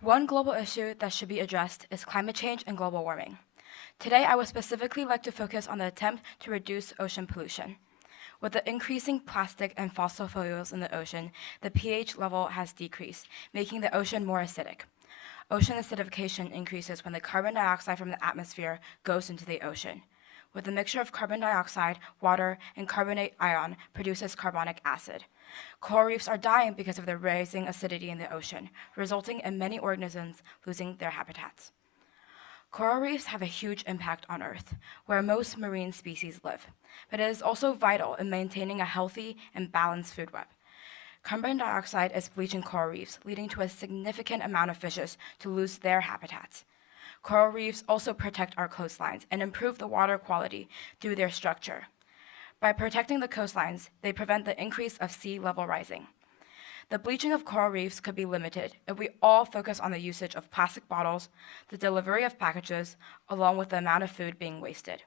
One global issue that should be addressed is climate change and global warming. Today, I would specifically like to focus on the attempt to reduce ocean pollution. With the increasing plastic and fossil fuels in the ocean, the pH level has decreased, making the ocean more acidic. Ocean acidification increases when the carbon dioxide from the atmosphere goes into the ocean. With a mixture of carbon dioxide, water, and carbonate ion produces carbonic acid. Coral reefs are dying because of the rising acidity in the ocean, resulting in many organisms losing their habitats. Coral reefs have a huge impact on Earth, where most marine species live, but it is also vital in maintaining a healthy and balanced food web. Carbon dioxide is bleaching coral reefs, leading to a significant amount of fishes to lose their habitats. Coral reefs also protect our coastlines and improve the water quality through their structure. By protecting the coastlines, they prevent the increase of sea level rising. The bleaching of coral reefs could be limited if we all focus on the usage of plastic bottles, the delivery of packages, along with the amount of food being wasted.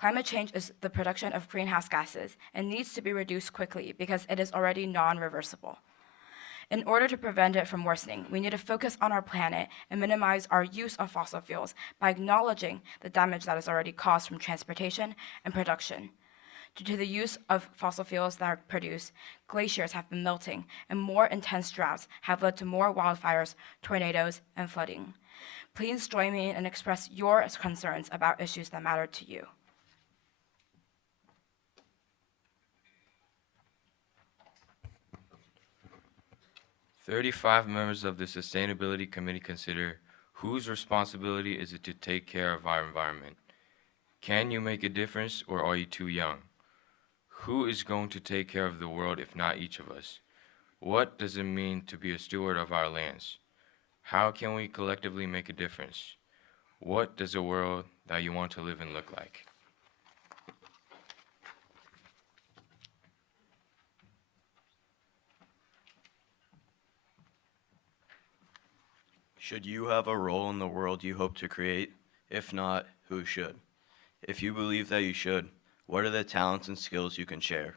Climate change is the production of greenhouse gases and needs to be reduced quickly because it is already non-reversible. In order to prevent it from worsening, we need to focus on our planet and minimize our use of fossil fuels by acknowledging the damage that is already caused from transportation and production. Due to the use of fossil fuels that are produced, glaciers have been melting, and more intense droughts have led to more wildfires, tornadoes, and flooding. Please join me and express your concerns about issues that matter to you. "35 members of the Sustainability Committee consider whose responsibility is it to take care of our environment. Can you make a difference, or are you too young? Who is going to take care of the world if not each of us? What does it mean to be a steward of our lands? How can we collectively make a difference? What does a world that you want to live in look like?" Should you have a role in the world you hope to create? If not, who should? If you believe that you should, what are the talents and skills you can share?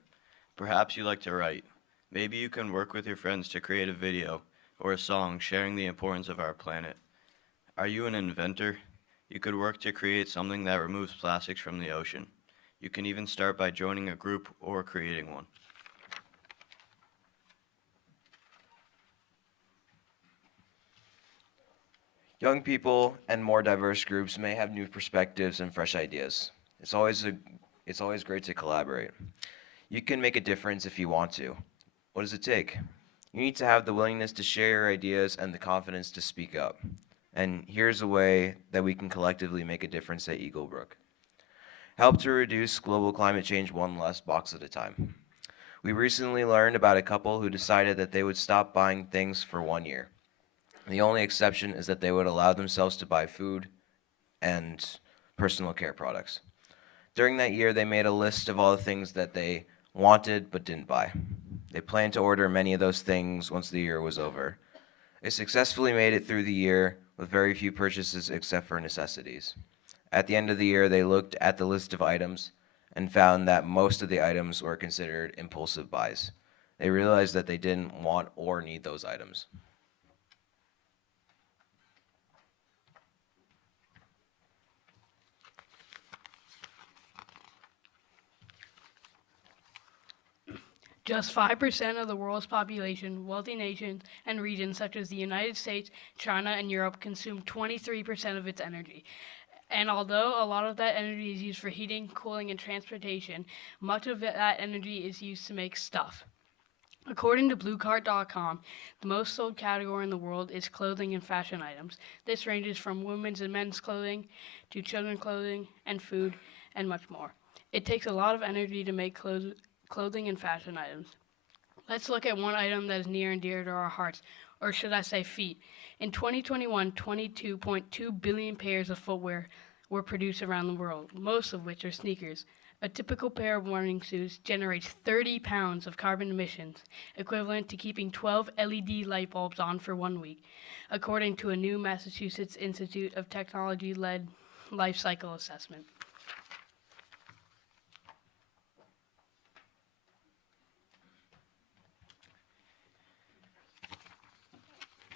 Perhaps you like to write. Maybe you can work with your friends to create a video or a song sharing the importance of our planet. Are you an inventor? You could work to create something that removes plastics from the ocean. You can even start by joining a group or creating one. Young people and more diverse groups may have new perspectives and fresh ideas. It's always great to collaborate. You can make a difference if you want to. What does it take? You need to have the willingness to share your ideas and the confidence to speak up. And here's a way that we can collectively make a difference at Eaglebrook. Help to reduce global climate change one less box at a time. We recently learned about a couple who decided that they would stop buying things for 1 year. The only exception is that they would allow themselves to buy food and personal care products. During that year, they made a list of all the things that they wanted but didn't buy. They planned to order many of those things once the year was over. They successfully made it through the year with very few purchases except for necessities. At the end of the year, they looked at the list of items and found that most of the items were considered impulsive buys. They realized that they didn't want or need those items. Just 5% of the world's population, wealthy nations, and regions such as the United States, China, and Europe consume 23% of its energy. And although a lot of that energy is used for heating, cooling, and transportation, much of that energy is used to make stuff. According to BlueCart.com, the most sold category in the world is clothing and fashion items. This ranges from women's and men's clothing to children's clothing and food and much more. It takes a lot of energy to make clothing and fashion items. Let's look at one item that is near and dear to our hearts, or should I say feet. In 2021, 22.2 billion pairs of footwear were produced around the world, most of which are sneakers. A typical pair of running shoes generates 30 pounds of carbon emissions, equivalent to keeping 12 LED light bulbs on for 1 week, according to a new Massachusetts Institute of Technology-led life cycle assessment.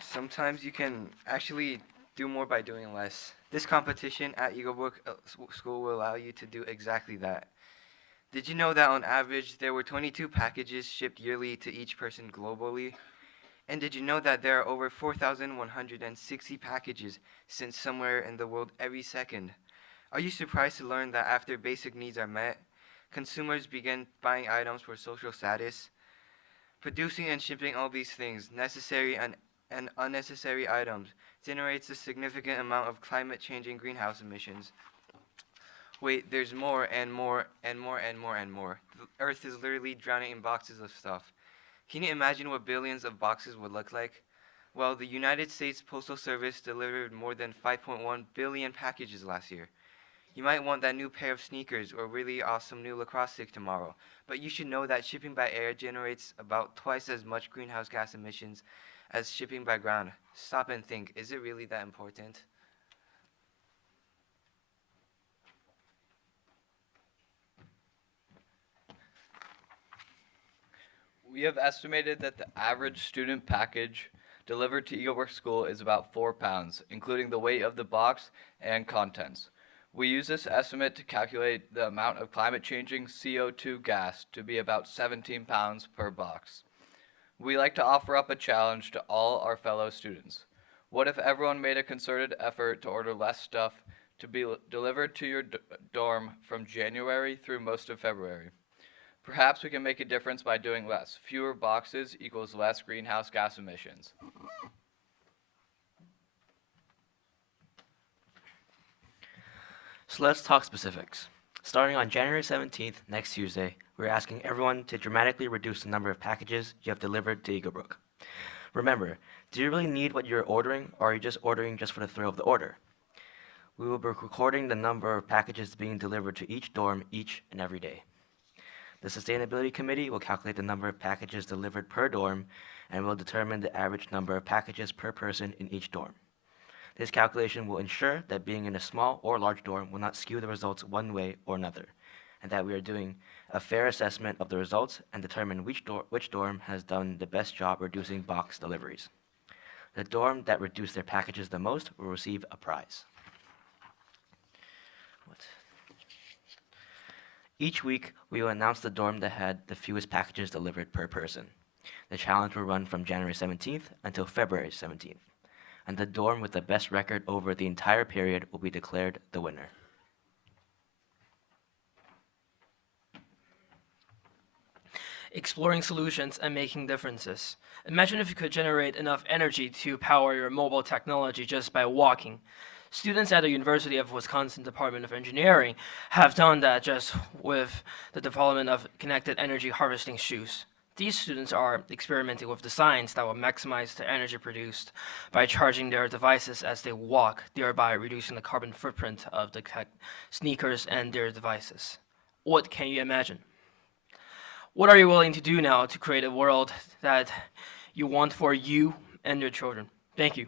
sometimes you can actually do more by doing less. This competition at Eaglebrook School will allow you to do exactly that. Did you know that on average there were 22 packages shipped yearly to each person globally? And did you know that there are over 4,160 packages sent somewhere in the world every second? Are you surprised to learn that after basic needs are met, consumers begin buying items for social status? Producing and shipping all these things, necessary and unnecessary items, generates a significant amount of climate-changing greenhouse emissions. Wait, there's more and more and more and more and more. The Earth is literally drowning in boxes of stuff. Can you imagine what billions of boxes would look like? Well, the United States Postal Service delivered more than 5.1 billion packages last year. You might want that new pair of sneakers or really awesome new lacrosse stick tomorrow, but you should know that shipping by air generates about twice as much greenhouse gas emissions as shipping by ground. Stop and think, is it really that important? We have estimated that the average student package delivered to Eaglebrook School is about 4 pounds, including the weight of the box and contents. We use this estimate to calculate the amount of climate-changing CO2 gas to be about 17 pounds per box. We like to offer up a challenge to all our fellow students. What if everyone made a concerted effort to order less stuff to be delivered to your dorm from January through most of February? Perhaps we can make a difference by doing less. Fewer boxes equals less greenhouse gas emissions. So let's talk specifics. Starting on January 17th, next Tuesday, we're asking everyone to dramatically reduce the number of packages you have delivered to Eaglebrook. Remember, do you really need what you're ordering, or are you just ordering just for the thrill of the order? We will be recording the number of packages being delivered to each dorm each and every day. The Sustainability Committee will calculate the number of packages delivered per dorm and will determine the average number of packages per person in each dorm. This calculation will ensure that being in a small or large dorm will not skew the results one way or another, and that we are doing a fair assessment of the results and determine which dorm has done the best job reducing box deliveries. The dorm that reduced their packages the most will receive a prize. Each week, we will announce the dorm that had the fewest packages delivered per person. The challenge will run from January 17th until February 17th, and the dorm with the best record over the entire period will be declared the winner. Exploring solutions and making differences. Imagine if you could generate enough energy to power your mobile technology just by walking. Students at the University of Wisconsin Department of Engineering have done that just with the development of connected energy harvesting shoes. These students are experimenting with designs that will maximize the energy produced by charging their devices as they walk, thereby reducing the carbon footprint of the sneakers and their devices. What can you imagine? What are you willing to do now to create a world that you want for you and your children? Thank you.